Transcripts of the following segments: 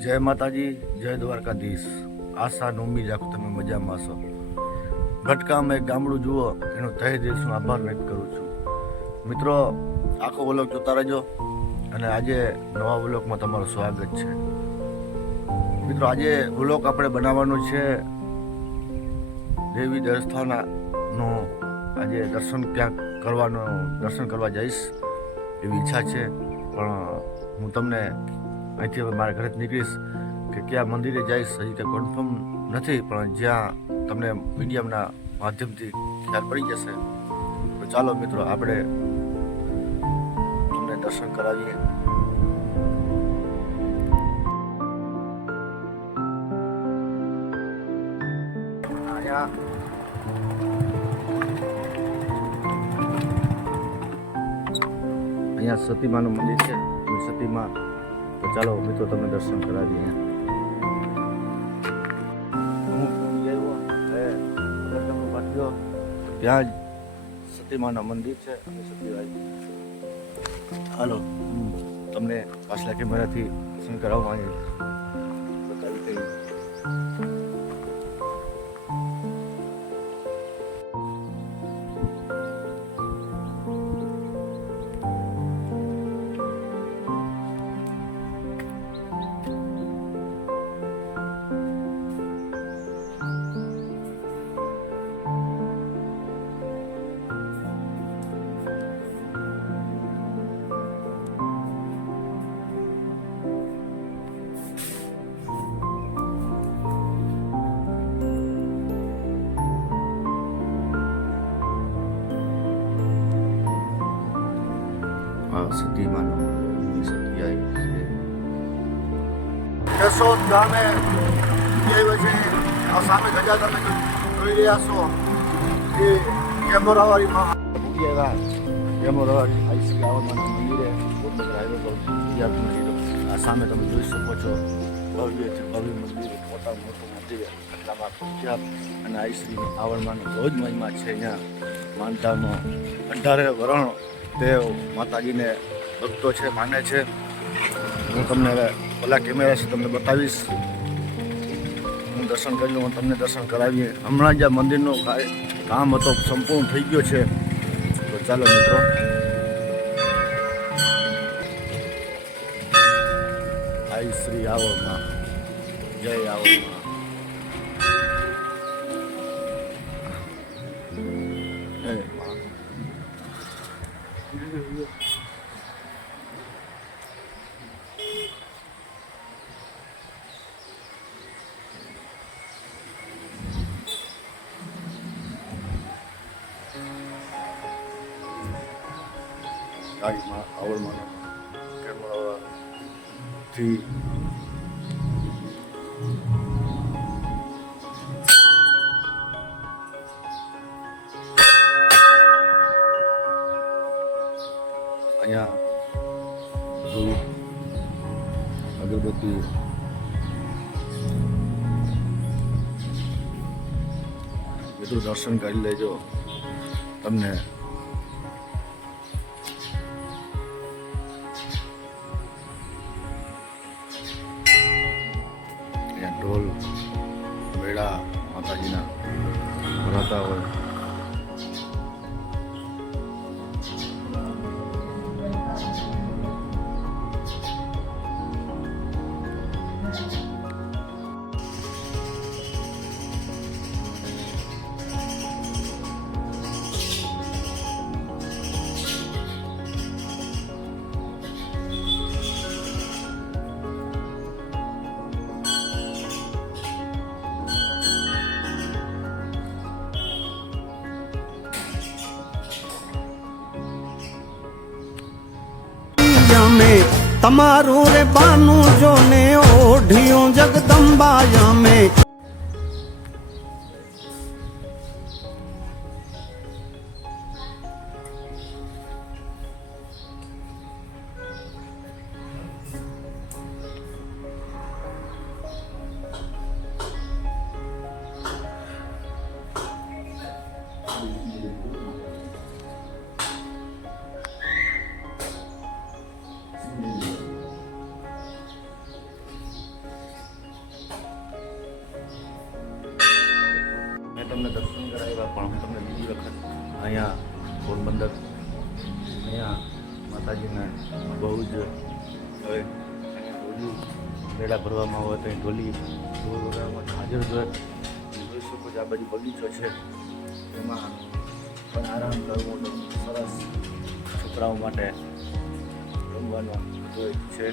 જય માતાજી, જય દ્વારકાધીશ. આશા નોમી રાખો તમે મજામાં છો. ભટકામાં એક ગામડું જુઓ એનો તહે દિલનો આભાર વ્યક્ત કરું છું. મિત્રો, આખો વ્લોગ જોતા રહેજો અને આજે નવા વ્લોગમાં તમારું સ્વાગત છે. મિત્રો, આજે વ્લોગ આપણે બનાવવાનો છે દેવી દેવસ્થાનનું. આજે દર્શન દર્શન કરવા જઈશ એવી ઈચ્છા છે, પણ હું તમને અહીંથી હવે મારા ઘરેથી નીકળીશ કે કયા મંદિરે જઈશ હજી કંઈ કન્ફર્મ નથી, પણ જ્યાં તમને મીડિયમના માધ્યમથી ખ્યાલ પડી જશે. તો ચાલો મિત્રો, આપણે તમને દર્શન કરાવીએ. અહીંયા સતીમાનું મંદિર છે, સતીમાં. તો ચાલો મિત્રો, તમને દર્શન કરાવીએ. ત્યાં જ સતીમાના મંદિર છે અને સતીભાઈ. હાલો, તમને પાછલા કેમેરાથી દર્શન કરાવવા બતાવી દઈએ. સતીમાનો સતી આવી છે. કેશોદ ગામે આવ્યો છે. આ સામે ગજા તમે જોઈ રહ્યા છો એ કેમોરાવાળીમાં કેમોરાવાળી આઈસી આવવાના મંદિરે હાઈવે પર આ સામે તમે જોઈ શકો છો. ભવ્યથી ભવ્ય મંદિર, મોટા મોટું મંદિર, એટલામાં પ્રખ્યાત અને આઈશ્રી આવડમાંનો બહુ જ મહિમા છે. અહીંયા માનતાનો 18 વરણ દેવ માતાજીને ભક્તો છે, માને છે. હું તમને પેલા કેમેરાથી તમને બતાવીશ. હું દર્શન કરી લઉં, તમને દર્શન કરાવીએ. હમણાં જ આ મંદિરનું કામ હતો સંપૂર્ણ થઈ ગયો છે. તો ચાલો મિત્રો, આઈ શ્રી આવોમાં, જય આવોમાં. ગાડીમાં આવડમાં કેમેરાથી અહીંયા ધૂપ, અગરબત્તી, બધું દર્શન કરી લેજો. તમને ઢોલ વેળા માતાજીના ભરાતા હોય. તમારું રે બાનું જો ને ઓઢિયું જગદંબા યમે. તમને દર્શન કરાવ્યા, પણ હું તમને બીજી વખત અહીંયા પોરબંદર અહીંયા માતાજીના બહુ જ હવે ઢોલી મેળા ભરવામાં હોય તો અહીં ઢોલ વગાડવામાં હાજર જોઈ શકો છો. આ બાજુ બગીચો છે, એમાં પણ આરામ કરવો તો સરસ છોકરાઓ માટે રમવાનું જોઈ છે.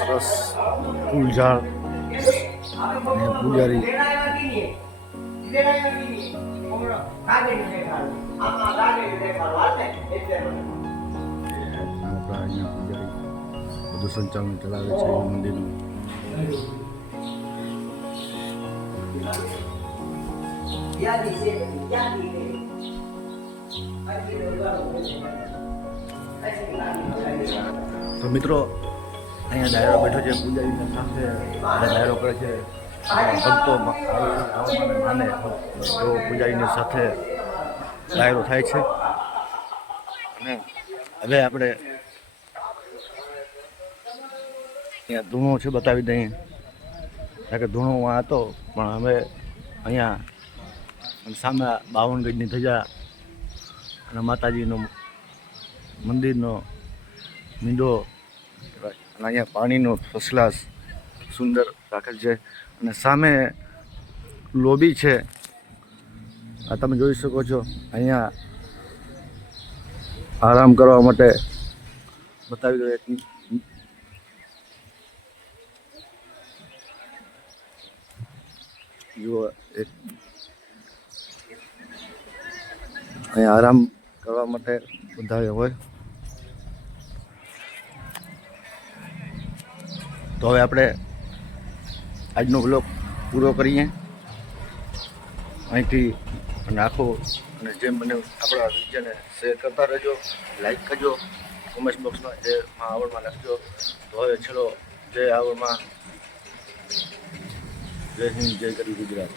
સરસ ફૂલ ઝાડ અને પૂજારી આપણા અહીંયા પૂજારી બધું સંચાલન ચલાવે છે મંદિરનું. તો મિત્રો અહીંયા ડાયરો બેઠો છે પૂજારીની સાથે અને ડાયરો કરે છે. ભક્તો માને તો પૂજારીની સાથે ડાયરો થાય છે. અને હવે આપણે અહીંયા ધૂણો છે બતાવી દઈએ, કારણ કે ધૂણો હતો પણ હવે અહીંયા સામે 52 ગજની ધજા અને માતાજીનો મંદિરનો મીંડો અને અહીંયા પાણીનો ફર્સ્ટ ક્લાસ સુંદર રાખેલ છે. અને સામે લોબી છે, આ તમે જોઈ શકો છો. અહીંયા આરામ કરવા માટે બતાવી દો. જુઓ, અહીંયા આરામ કરવા માટે બધા હોય. તો હવે આપણે આજનો વ્લોગ પૂરો કરીએ અહીંથી. અને આખો અને જેમ બને આપણા વિડીયોને શેર કરતા રહેજો, લાઈક કરજો, કોમેન્ટ બોક્સમાં જે આવડમાં લખજો. તો હવે ચલો, જય આવડમાં, જય હિન્દ, જય ગરવી ગુજરાત.